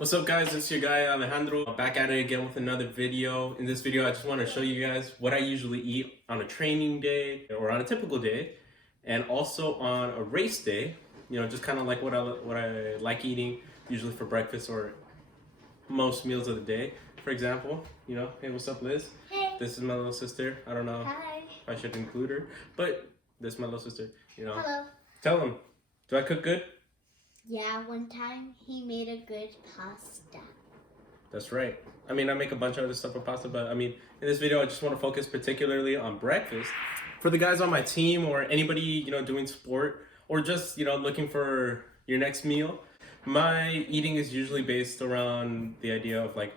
What's up guys, it's your guy Alejandro, back at it again with another video. In this video I just want to show you guys what I usually eat on a training day or on a typical day, and also on a race day. You know, just kind of like what I like eating usually for breakfast or most meals of the day. For example, you know, hey, what's up Liz? Hey. This is my little sister. I don't know Hi. if I should include her, but this is my little sister, you know. Hello. Tell them, do I cook good? Yeah, one time he made a good pasta. That's right. I mean, I make a bunch of other stuff with pasta, but I mean, in this video, I just want to focus particularly on breakfast. For the guys on my team or anybody, you know, doing sport or just, you know, looking for your next meal, my eating is usually based around the idea of like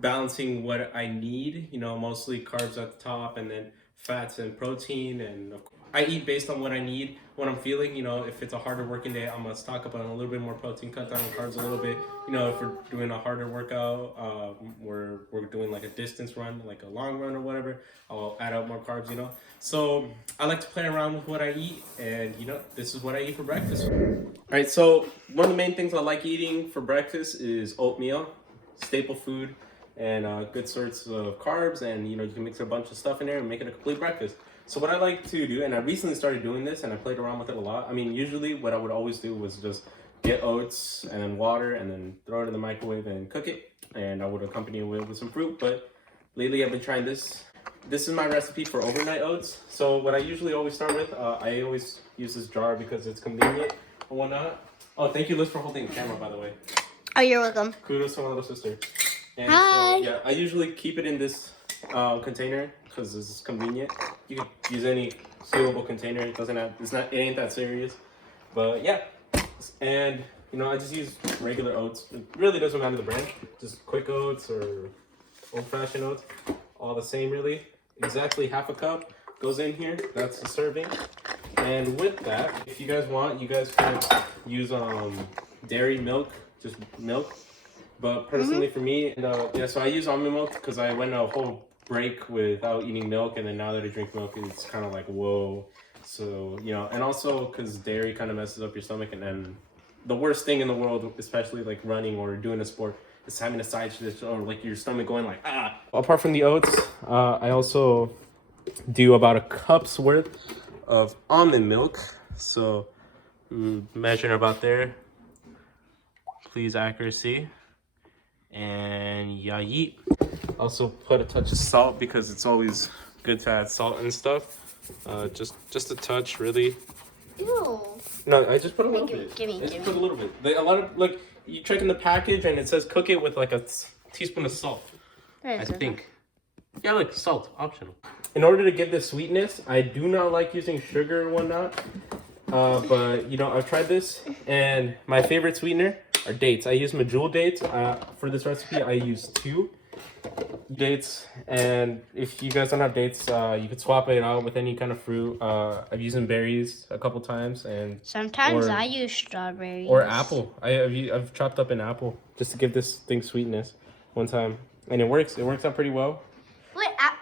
balancing what I need, you know, mostly carbs at the top and then fats and protein. And of course, I eat based on what I need, what I'm feeling. You know, if it's a harder working day, I'm gonna stock up on a little bit more protein, cut down on carbs a little bit. You know, if we're doing a harder workout, we're doing like a distance run, like a long run or whatever, I'll add up more carbs, you know. So I like to play around with what I eat, and you know, this is what I eat for breakfast. All right, so one of the main things I like eating for breakfast is oatmeal, staple food, and good sorts of carbs, and you know, you can mix a bunch of stuff in there and make it a complete breakfast. So what I like to do, and I recently started doing this and I played around with it a lot. I mean, usually what I would always do was just get oats and then water and then throw it in the microwave and cook it. And I would accompany it with some fruit. But lately I've been trying this. This is my recipe for overnight oats. So what I usually always start with, I always use this jar because it's convenient and whatnot. Oh, thank you Liz for holding the camera, by the way. Oh, you're welcome. Kudos to my little sister. And Hi. So, yeah, I usually keep it in this container because it's convenient. You can use any sealable container. It doesn't have, it ain't that serious. But yeah, and you know, I just use regular oats. It really doesn't matter the brand. Just quick oats or old-fashioned oats, all the same really. Exactly half a cup goes in here. That's the serving. And with that, if you guys want, you guys can use dairy milk, just milk. But personally for me, and yeah, so I use almond milk because I went a whole break without eating milk, and then now that I drink milk, it's kind of like, whoa. So, you know, and also because dairy kind of messes up your stomach, and then the worst thing in the world, especially like running or doing a sport, is having a side dish or like your stomach going like, ah. Apart from the oats, I also do about a cup's worth of almond milk. So, measuring about there. Please, accuracy. And yeah, yeet. Also put a touch of salt because it's always good to add salt and stuff. Just a touch, really. Ew. No, I just put a little bit. Give me. Put a little bit. A lot of like you check in the package and it says cook it with like a teaspoon of salt. I think. Yeah, look, salt optional. In order to get this sweetness, I do not like using sugar and whatnot. But you know, I've tried this, and my favorite sweetener are dates. I use Medjool dates. For this recipe, I use 2 dates, and if you guys don't have dates, you could swap it out with any kind of fruit. I've used berries a couple times, and Sometimes I use strawberries. or apple. I've chopped up an apple just to give this thing sweetness one time, and it works. It works out pretty well.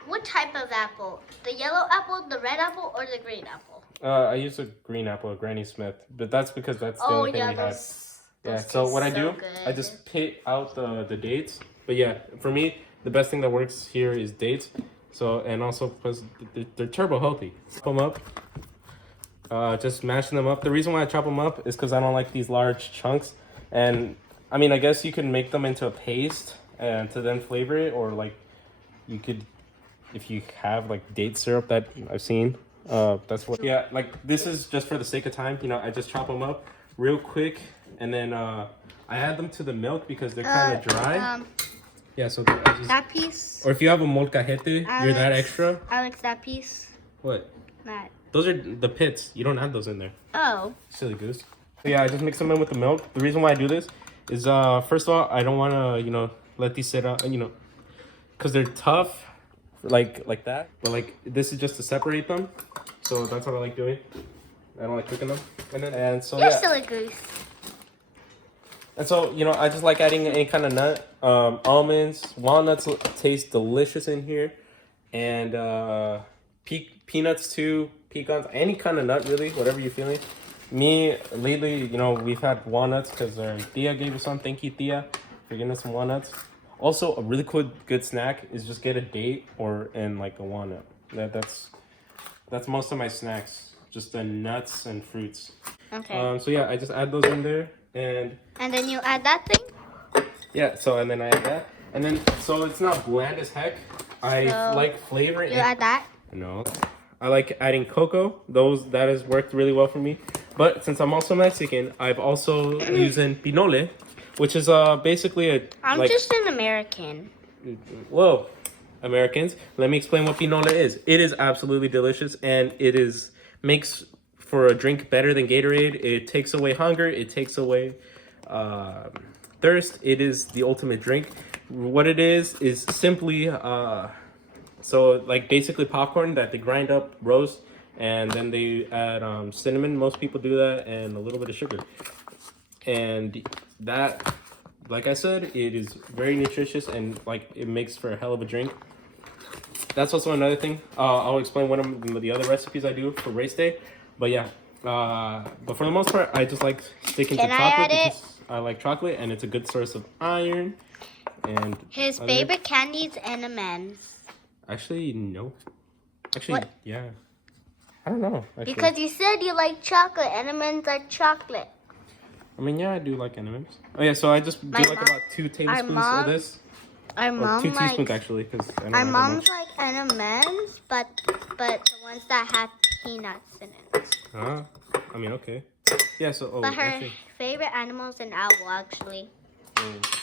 What type of apple? The yellow apple, the red apple, or the green apple? I use a green apple, a Granny Smith, but that's because that's the only thing we had. Yeah, so what I do, I just pit out the dates. But yeah, for me, the best thing that works here is dates. So, and also because they're turbo healthy. Chop them up, just mashing them up. The reason why I chop them up is because I don't like these large chunks. And I mean, I guess you can make them into a paste and to then flavor it, or like you could, if you have like date syrup that I've seen, that's what, yeah, like this is just for the sake of time. You know, I just chop them up real quick. And then I add them to the milk because they're kind of dry. Yeah, so I just, that piece. or if you have a molcajete, you're that extra. Alex, that piece. What? That. Those are the pits. You don't add those in there. Oh. Silly goose. So yeah, I just mix them in with the milk. The reason why I do this is, first of all, I don't want to, you know, let these sit out, you know, because they're tough, like that. But like this is just to separate them. So that's what I like doing. I don't like cooking them. And so You're yeah. silly goose. And so, you know, I just like adding any kind of nut. Almonds, walnuts taste delicious in here. And peanuts too, pecans, any kind of nut really, whatever you're feeling. Me, lately, you know, we've had walnuts because Tia gave us some. Thank you, Tia. you're getting some walnuts. Also, a really good snack is just get a date and like a walnut. That's most of my snacks. Just the nuts and fruits. Okay. So yeah, I just add those in there and then you add that thing? yeah, so and then I add that. And then so it's not bland as heck. I like flavor. You add that? No. I like adding cocoa. That has worked really well for me. But since I'm also Mexican, I've also using pinole, which is basically I'm just an American. Whoa, Americans. Let me explain what pinole is. It is absolutely delicious, and makes for a drink better than Gatorade. It takes away hunger. It takes away thirst. It is the ultimate drink. What it is simply so like basically popcorn that they grind up, roast, and then they add cinnamon. Most people do that, and a little bit of sugar. And that, like I said, it is very nutritious and like it makes for a hell of a drink. That's also another thing. I'll explain one of the other recipes I do for race day. But yeah, but for the most part, I just like sticking to chocolate because I like chocolate and it's a good source of iron. And his favorite candy is M&M's. Actually, no. Actually, what? Yeah. I don't know. Actually. Because you said you like chocolate. M&M's are chocolate. I mean, yeah, I do like M&M's. Oh yeah, so I just do like about 2 tablespoons of this. Our mom 2 teaspoons actually, because our mom's like M&M's, but the ones that have peanuts in it. I mean, okay. Yeah, so but her favorite animal is an owl, actually.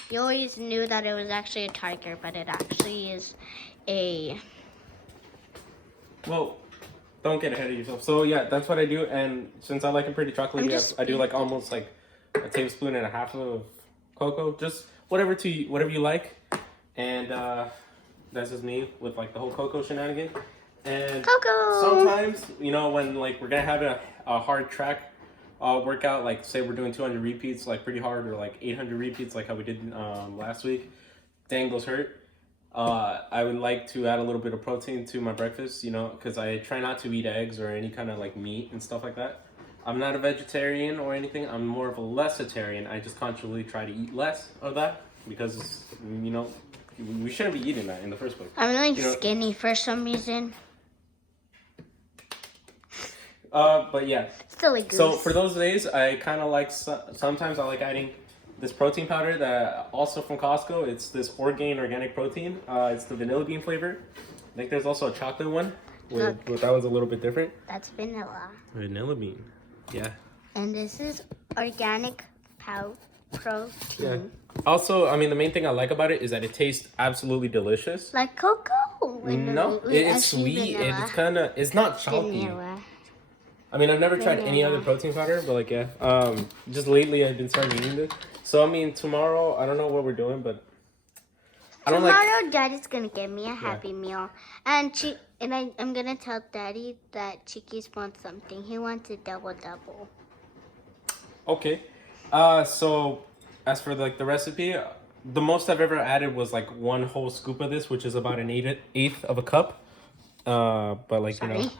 You always knew that it was actually a tiger, but it actually is a... Well, don't get ahead of yourself. So yeah, that's what I do, and since I like it pretty chocolatey, I do like almost like a tablespoon and a half of cocoa, just whatever you like. And that's just me with like the whole cocoa shenanigan. And sometimes, you know, when like we're gonna have a hard track workout, like say we're doing 200 repeats, like pretty hard, or like 800 repeats, like how we did last week. Dang, those hurt. I would like to add a little bit of protein to my breakfast, you know, because I try not to eat eggs or any kind of like meat and stuff like that. I'm not a vegetarian or anything. I'm more of a lessitarian. I just consciously try to eat less of that because, you know, we shouldn't be eating that in the first place. I'm really skinny for some reason. But yeah. Silly goose. So for those days, I kind of like, sometimes I like adding this protein powder that also from Costco. It's this organic protein. It's the vanilla bean flavor. I think there's also a chocolate one. That one's a little bit different. That's vanilla. Vanilla bean. Yeah. And this is organic protein. Yeah. Also, I mean, the main thing I like about it is that it tastes absolutely delicious. Like cocoa? No, it's sweet. It's not chalky. Vanilla. I mean, I've never tried any other protein powder, but like, yeah. Just lately I've been starting eating this. So, I mean, tomorrow, I don't know what we're doing, but tomorrow Daddy's going to give me a Happy Meal. And I'm going to tell Daddy that Chiquis wants something. He wants a double-double. Okay. So, as for like the recipe, the most I've ever added was like 1 whole scoop of this, which is about an eighth of a cup. But like, Sorry. you know.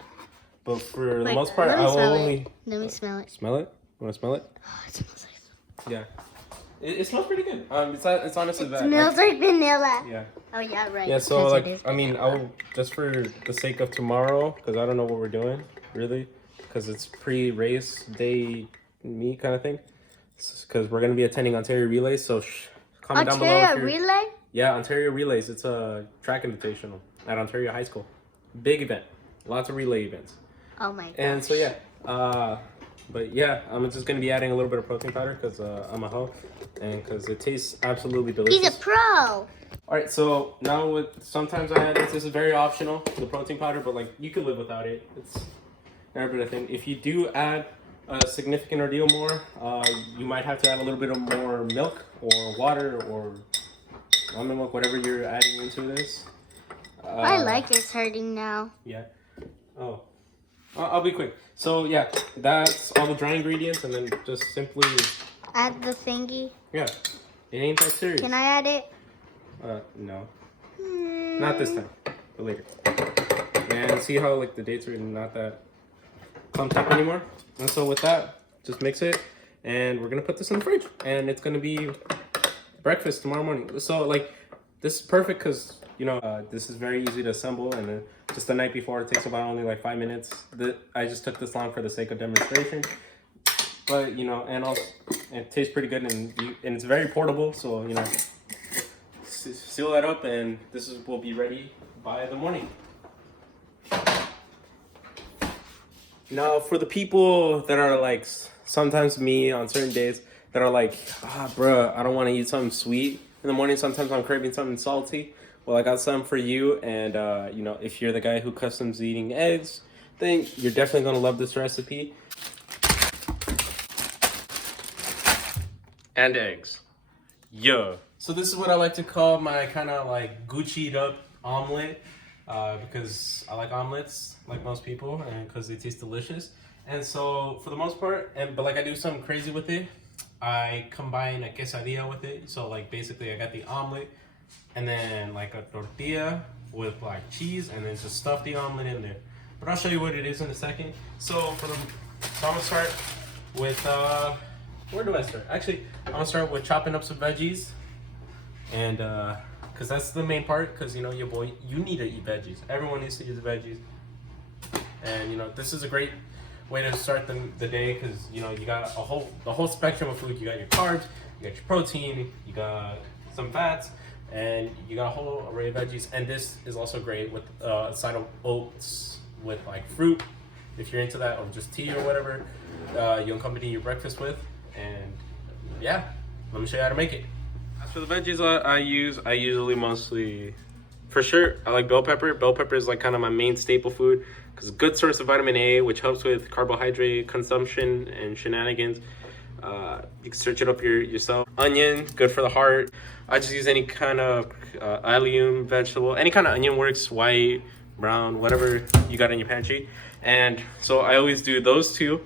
But for the most part, I will only... Let me smell it. Smell it? Want to smell it? Oh, it smells like... Yeah. It smells pretty good. It's honestly that. It smells like vanilla. Yeah. Oh, yeah, right. Yeah, so like, I mean, I'll, just for the sake of tomorrow, because I don't know what we're doing, really, because it's pre-race day meet kind of thing, because we're going to be attending Ontario Relays, so comment down below. Ontario Relay? Yeah, Ontario Relays. It's a track invitational at Ontario High School. Big event. Lots of relay events. Oh my god. And so yeah, but yeah, I'm just gonna be adding a little bit of protein powder because I'm a hoe, and because it tastes absolutely delicious. He's a pro. All right, so now sometimes I add this. This is very optional, the protein powder, but like you could live without it. It's every bit of thing. If you do add a significant ordeal more, you might have to add a little bit of more milk or water or almond milk, whatever you're adding into this. My leg is hurting now. Yeah. Oh. I'll be quick. So yeah, that's all the dry ingredients, and then just simply add the thingy. Yeah, it ain't that serious. Can I add it? No, not this time, but later. And see how like the dates are not that clumped up anymore. And so with that, just mix it, and we're gonna put this in the fridge, and it's gonna be breakfast tomorrow morning. So like, this is perfect because you know this is very easy to assemble, and then just the night before it takes about only like 5 minutes. I just took this long for the sake of demonstration, but you know, and also it tastes pretty good, and it's very portable. So you know, seal that up, and will be ready by the morning. Now, for the people that are like, sometimes me on certain days that are like, bruh, I don't want to eat something sweet in the morning. Sometimes I'm craving something salty. Well, I got some for you, and you know, if you're the guy who customs eating eggs, then you're definitely gonna love this recipe. And eggs, yeah. So this is what I like to call my kind of like Gucci'd up omelet. Because I like omelets, like most people, and because they taste delicious. And so, for the most part, but like I do something crazy with it, I combine a quesadilla with it. So like basically, I got the omelet, and then like a tortilla with like cheese, and then just stuff the omelet in there. But I'll show you what it is in a second. So I'm gonna start with where do I start? Actually, I'm gonna start with chopping up some veggies, and because that's the main part, because you know, your boy, you need to eat veggies. Everyone needs to eat the veggies. And you know, this is a great way to start the day, because you know, you got the whole spectrum of food. You got your carbs, you got your protein, you got some fats, and you got a whole array of veggies. And this is also great with a side of oats with like fruit, if you're into that, or just tea or whatever you accompany your breakfast with. And yeah, let me show you how to make it. As for the veggies I usually mostly, for sure, I like bell pepper. Bell pepper is like kind of my main staple food because it's a good source of vitamin A, which helps with carbohydrate consumption and shenanigans. You can search it up yourself. Onion, good for the heart. I just use any kind of allium vegetable. Any kind of onion works, white, brown, whatever you got in your pantry. And so I always do those two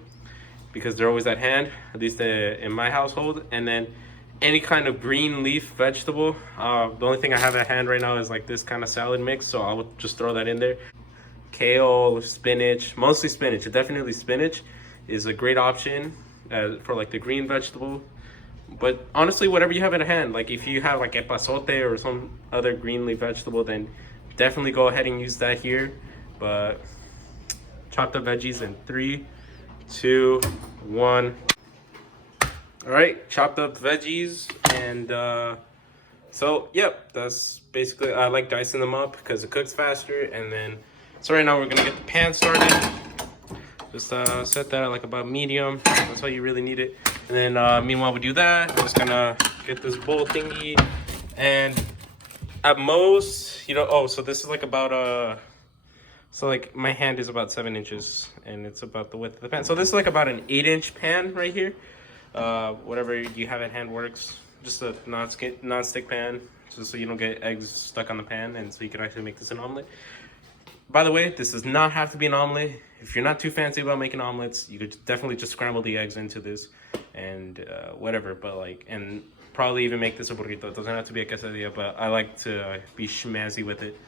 because they're always at hand, at least in my household. And then any kind of green leaf vegetable. The only thing I have at hand right now is like this kind of salad mix, so I'll just throw that in there. Kale, spinach, mostly spinach. Definitely spinach is a great option for like the green vegetable. But honestly, whatever you have at hand, like if you have like epazote or some other green leaf vegetable, then definitely go ahead and use that here. But chop the veggies in 3, 2, 1. All right, chopped up veggies, and so yep, that's basically, I like dicing them up because it cooks faster. And then so right now we're gonna get the pan started. Just set that at like about medium. That's how you really need it. And then meanwhile we do that, I'm just gonna get this bowl thingy, and at most, you know, oh, so this is like about so like my hand is about 7 inches, and it's about the width of the pan. So this is like about an 8-inch pan right here. Whatever you have at hand works. Just a non-stick pan, just so you don't get eggs stuck on the pan, and so you can actually make this an omelet. By the way, this does not have to be an omelet. If you're not too fancy about making omelets, you could definitely just scramble the eggs into this and whatever. But like, and probably even make this a burrito. It doesn't have to be a quesadilla, but I like to be schmazzy with it.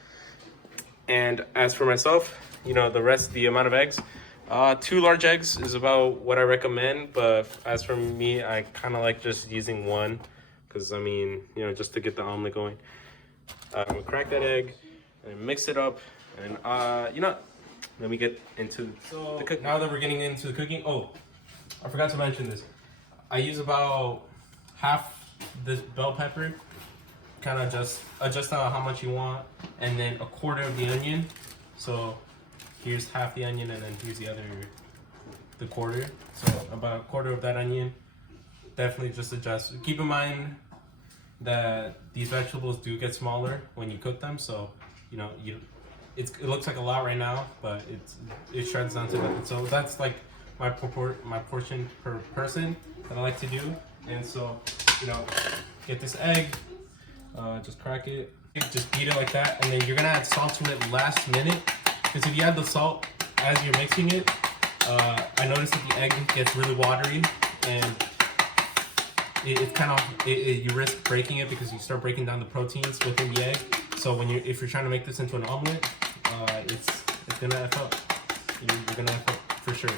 And as for myself, you know, the amount of eggs, 2 large eggs is about what I recommend. But as for me, I kind of like just using 1, because I mean, you know, just to get the omelet going. I'm gonna crack that egg and mix it up, and you know, let me get into the cooking. Now that we're getting into the cooking, oh, I forgot to mention this. I use about half this bell pepper, kind of just adjust on how much you want, and then 1/4 of the onion. So here's half the onion, and then here's the 1/4. So about 1/4 of that onion. Definitely just adjust. Keep in mind that these vegetables do get smaller when you cook them, so you know, it looks like a lot right now, but it shreds down to nothing. So that's like my portion per person that I like to do. And so, you know, get this egg, just crack it, just beat it like that, and then you're gonna add salt to it last minute, because if you add the salt as you're mixing it, I noticed that the egg gets really watery, and it's kind of, you risk breaking it because you start breaking down the proteins within the egg. So if you're trying to make this into an omelet, it's gonna F up. You're gonna F up for sure.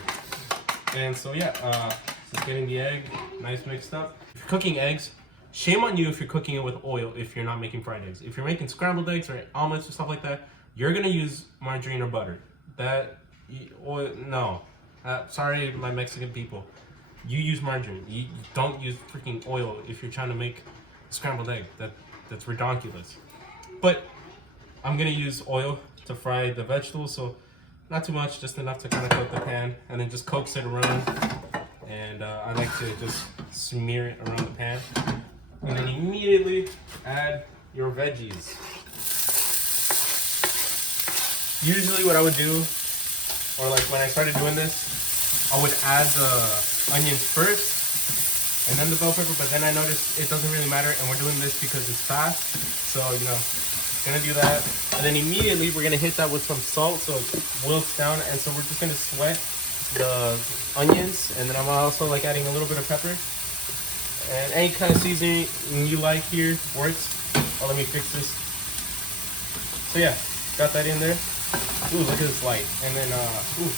And so yeah, just getting the egg nice mixed up. If you're cooking eggs, shame on you if you're cooking it with oil if you're not making fried eggs. If you're making scrambled eggs or omelets or stuff like that, you're gonna use margarine or butter. Oil, no. Sorry, my Mexican people. You use margarine. You don't use freaking oil if you're trying to make a scrambled egg. That's ridiculous. But I'm gonna use oil to fry the vegetables, so not too much, just enough to kind of coat the pan, and then just coax it around. And I like to just smear it around the pan, and then immediately add your veggies. Usually what I would do, or like when I started doing this, I would add the onions first and then the bell pepper, but then I noticed it doesn't really matter, and we're doing this because it's fast. So, you know, gonna do that. And then immediately we're gonna hit that with some salt so it wilts down, and so we're just gonna sweat the onions, and then I'm also like adding a little bit of pepper. And any kind of seasoning you like here works. Oh, let me fix this. So yeah, got that in there. Ooh, look at this light. And then, ooh.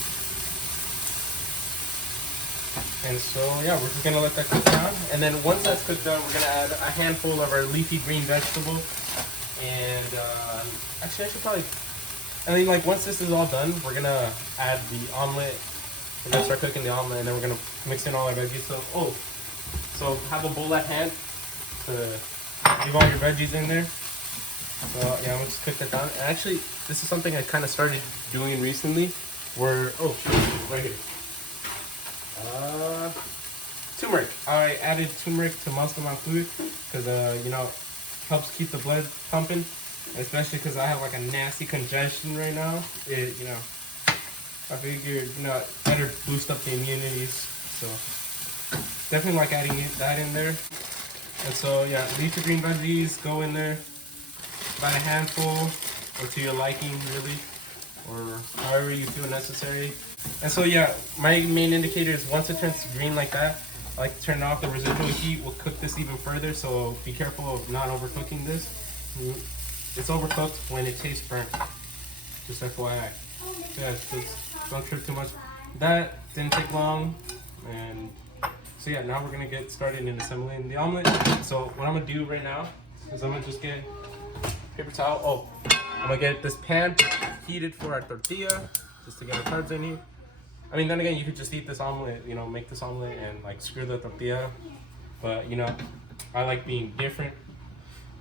And so, yeah, we're just gonna let that cook down. And then once that's cooked down, we're gonna add a handful of our leafy green vegetable. And, actually, I should probably, I mean, like, once this is all done, we're gonna add the omelet. We're gonna start cooking the omelet, and then we're gonna mix in all our veggies. So have a bowl at hand to leave all your veggies in there. So yeah, I'm gonna just cook that down. And actually, this is something I kind of started doing recently. Where right here, turmeric. I added turmeric to most of my food because you know, helps keep the blood pumping, especially because I have like a nasty congestion right now. You know, I figured, you know, better boost up the immunities. So definitely like adding that in there. And so yeah, leafy green veggies go in there. About a handful, or to your liking, really, or however you feel necessary. And so yeah, my main indicator is once it turns green like that, I like to turn off. The residual heat will cook this even further, so be careful of not overcooking this. It's overcooked when it tastes burnt, just FYI. Yeah, just don't trip too much. That didn't take long, and so yeah, now we're gonna get started in assembling the omelet. So what I'm gonna do right now is I'm gonna just get paper towel. Oh, I'm gonna get this pan heated for our tortilla, just to get our carbs in here. I mean, then again, you could just eat this omelet, you know, make this omelet and like screw the tortilla. But you know, I like being different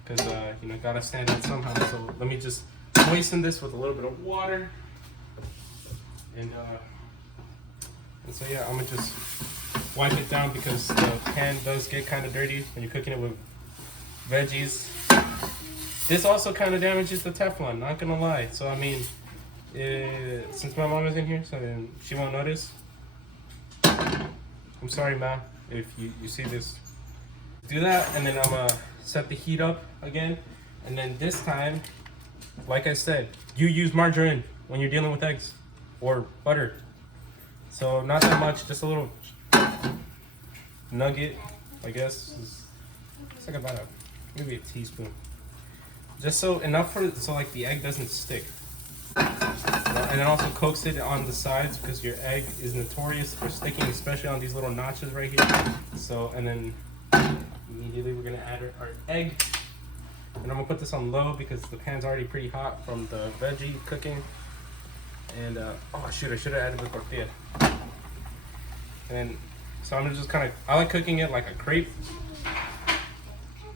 because you know, gotta stand out somehow. So let me just moisten this with a little bit of water, and so yeah, I'm gonna just wipe it down because the pan does get kind of dirty when you're cooking it with veggies. This also kind of damages the Teflon, not gonna lie. So I mean, since my mom is in here, so she won't notice. I'm sorry, Ma, if you see this. Do that, and then I'm gonna set the heat up again. And then this time, like I said, you use margarine when you're dealing with eggs, or butter. So not that much, just a little nugget, I guess. It's like about maybe a teaspoon. Just so enough so like the egg doesn't stick. And then also coax it on the sides because your egg is notorious for sticking, especially on these little notches right here. So, and then immediately we're gonna add our egg. And I'm gonna put this on low because the pan's already pretty hot from the veggie cooking. And oh shoot, I should have added the tortilla. And so I'm gonna just kind of, I like cooking it like a crepe,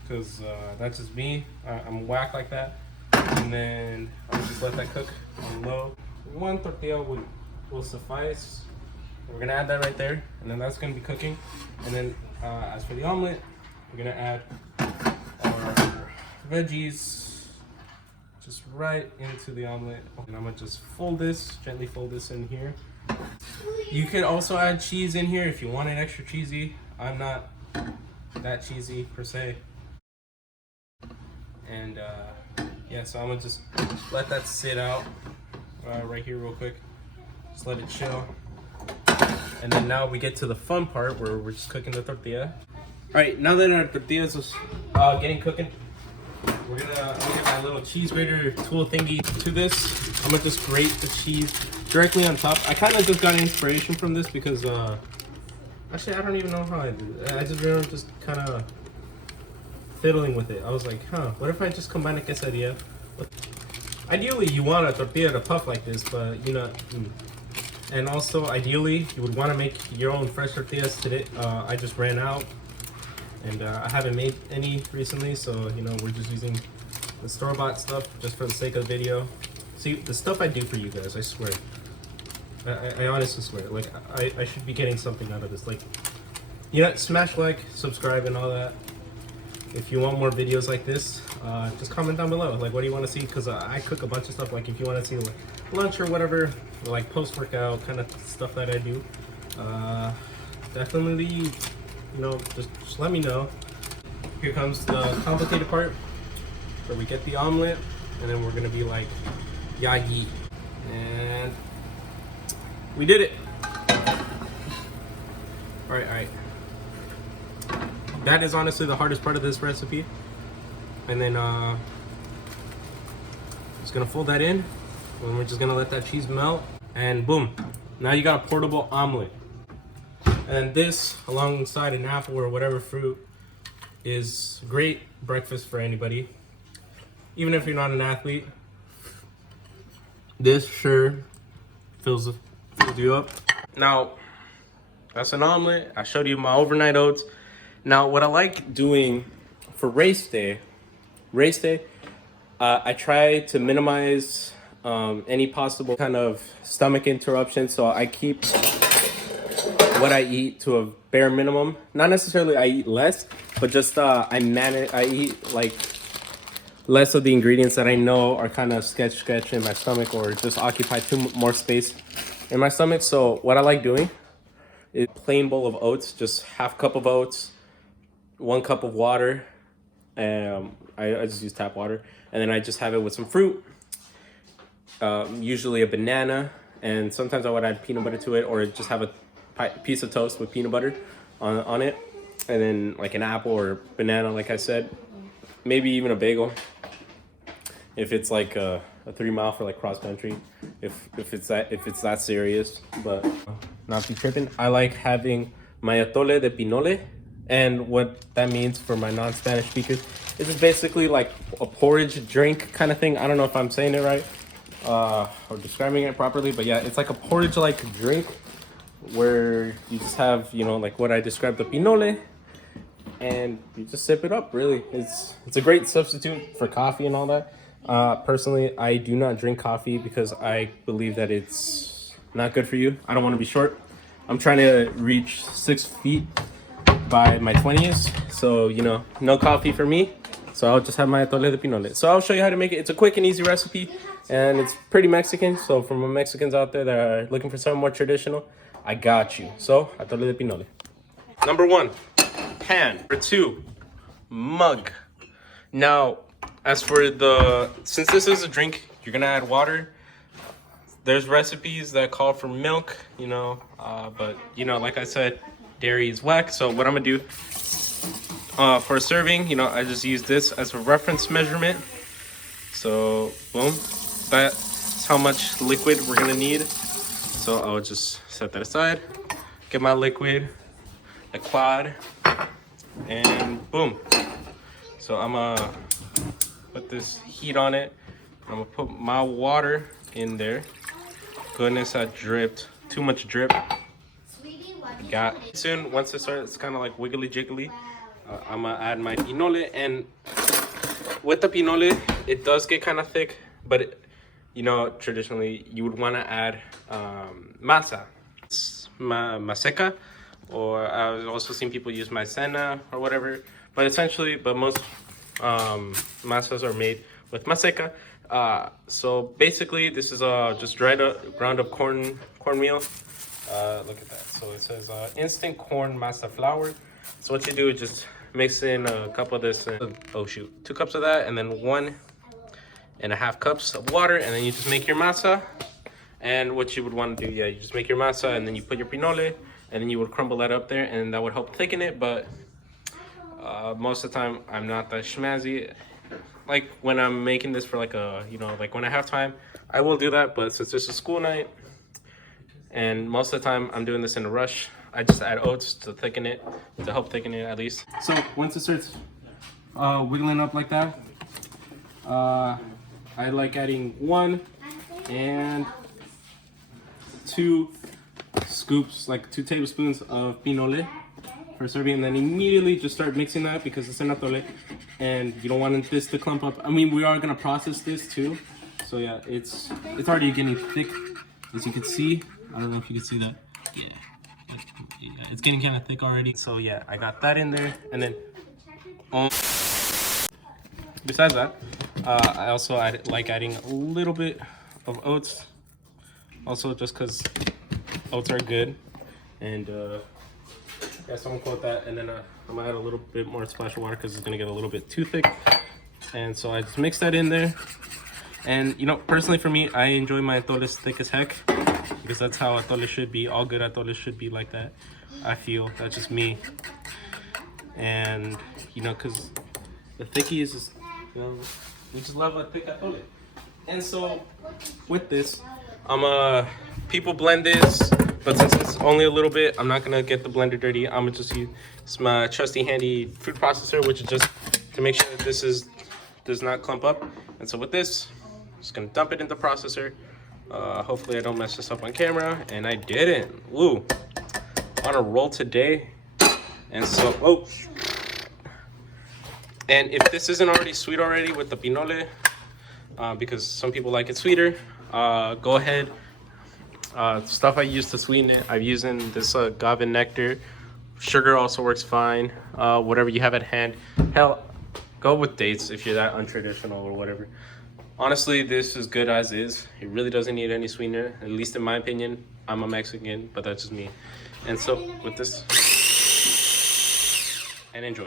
because that's just me. I'm whack like that. And then I'll just let that cook on low. One tortilla will suffice. We're gonna add that right there, and then that's gonna be cooking. And then as for the omelet, we're gonna add our veggies just right into the omelet. And I'm gonna just gently fold this in here. You could also add cheese in here if you want it extra cheesy. I'm not that cheesy per se. And yeah, so I'm gonna just let that sit out right here real quick. Just let it chill. And then now we get to the fun part where we're just cooking the tortilla. All right, now that our tortillas is getting cooking, I'm gonna get my little cheese grater tool thingy to this. I'm gonna just grate the cheese directly on top. I kind of just got inspiration from this because actually I don't even know how I did it. I just remember just kind of fiddling with it. I was like, what if I just combine a quesadilla? Ideally, you want a tortilla to puff like this, but you know. And also, ideally, you would want to make your own fresh tortillas today. I just ran out, and I haven't made any recently, so you know we're just using the store-bought stuff just for the sake of the video. See, the stuff I do for you guys, I swear. I honestly swear, like I should be getting something out of this. Like, you know, smash like, subscribe, and all that. If you want more videos like this, just comment down below. Like, what do you want to see? Because I cook a bunch of stuff. Like, if you want to see like lunch or whatever, like post-workout kind of stuff that I do, definitely, you know, just let me know. Here comes the complicated part, where we get the omelet, and then we're gonna be like, yagi, and we did it. All right. That is honestly the hardest part of this recipe. And then just gonna fold that in, and we're just gonna let that cheese melt, and boom, now you got a portable omelet. And this, alongside an apple or whatever fruit, is great breakfast for anybody, even if you're not an athlete. This sure fills you up. Now, that's an omelet. I showed you my overnight oats. Now, what I like doing for race day, I try to minimize any possible kind of stomach interruption. So I keep what I eat to a bare minimum. Not necessarily I eat less, but just I eat like less of the ingredients that I know are kind of sketch in my stomach, or just occupy more space in my stomach. So what I like doing is plain bowl of oats, just half cup of oats, 1 cup of water. I just use tap water, and then I just have it with some fruit, usually a banana, and sometimes I would add peanut butter to it, or just have a piece of toast with peanut butter on it, and then like an apple or banana, like I said, maybe even a bagel if it's like a 3 mile for like cross country, if it's that serious. But not be tripping. I like having my atole de pinole. And what that means for my non-Spanish speakers is it's basically like a porridge drink kind of thing. I don't know if I'm saying it right or describing it properly, but yeah, it's like a porridge-like drink where you just have, you know, like what I described, the pinole, and you just sip it up. Really, it's a great substitute for coffee and all that. Personally, I do not drink coffee because I believe that it's not good for you. I don't want to be short. I'm trying to reach 6 feet by my 20s, so you know, no coffee for me. So I'll just have my atole de pinole. So I'll show you how to make it. It's a quick and easy recipe, and it's pretty Mexican. So for my Mexicans out there that are looking for something more traditional, I got you. So atole de pinole. Number 1, pan. Number 2, mug. Now, as for since this is a drink, you're gonna add water. There's recipes that call for milk, you know, but you know, like I said, dairy is whack. So what I'm gonna do for a serving, you know, I just use this as a reference measurement. So boom, that's how much liquid we're gonna need. So I'll just set that aside, get my liquid, a quad, and boom. So I'm gonna put this heat on it. I'm gonna put my water in there. Goodness, I dripped. Too much drip. Got soon. Once it starts, it's kind of like wiggly jiggly. I'm gonna add my pinole, and with the pinole, it does get kind of thick, but you know, traditionally you would want to add masa, maseca, or I've also seen people use maicena or whatever. But essentially, most masas are made with maseca. So basically, this is just ground up cornmeal. Look at that. So it says instant corn masa flour. So what you do is just mix in a cup of this. 2 cups of that, and then 1.5 cups of water, and then you just make your masa. And what you would want to do, you just make your masa, and then you put your pinole, and then you would crumble that up there, and that would help thicken it. But most of the time, I'm not that schmazzy. Like when I'm making this for like like when I have time, I will do that. But since it's a school night, and most of the time I'm doing this in a rush, I just add oats to thicken it, to help thicken it at least. So once it starts wiggling up like that. I like adding 1 and 2 scoops, like 2 tablespoons of pinole for serving, and then immediately just start mixing that because it's an atole and you don't want this to clump up. I mean, we are gonna process this too, so yeah, it's already getting thick, as you can see. I don't know if you can see that. Yeah, it's getting kind of thick already. So yeah, I got that in there, and then besides that, I also like adding a little bit of oats, also just because oats are good. And yeah, so I'm gonna quote that, and then I'm gonna add a little bit more splash of water because it's gonna get a little bit too thick. And so I just mix that in there. And you know, personally for me, I enjoy my atoles thick as heck because that's how atole should be. All good atoles should be like that. I feel that's just me. And you know, because the thickie is just, you know, we just love a thick atole. And so with this, I'm people blend this, but since it's only a little bit, I'm not gonna get the blender dirty. I'm gonna just use my trusty handy food processor, which is just to make sure that this does not clump up. And so with this, I'm just gonna dump it in the processor. Hopefully I don't mess this up on camera, and I didn't. Woo! On a roll today. And so, oh. And if this isn't already sweet already with the pinole, because some people like it sweeter, go ahead. Stuff I use to sweeten it, I'm using this agave nectar. Sugar also works fine. Whatever you have at hand. Hell, go with dates if you're that untraditional or whatever. Honestly, this is good as is. It really doesn't need any sweetener, at least in my opinion. I'm a Mexican, but that's just me. And so with this, and enjoy.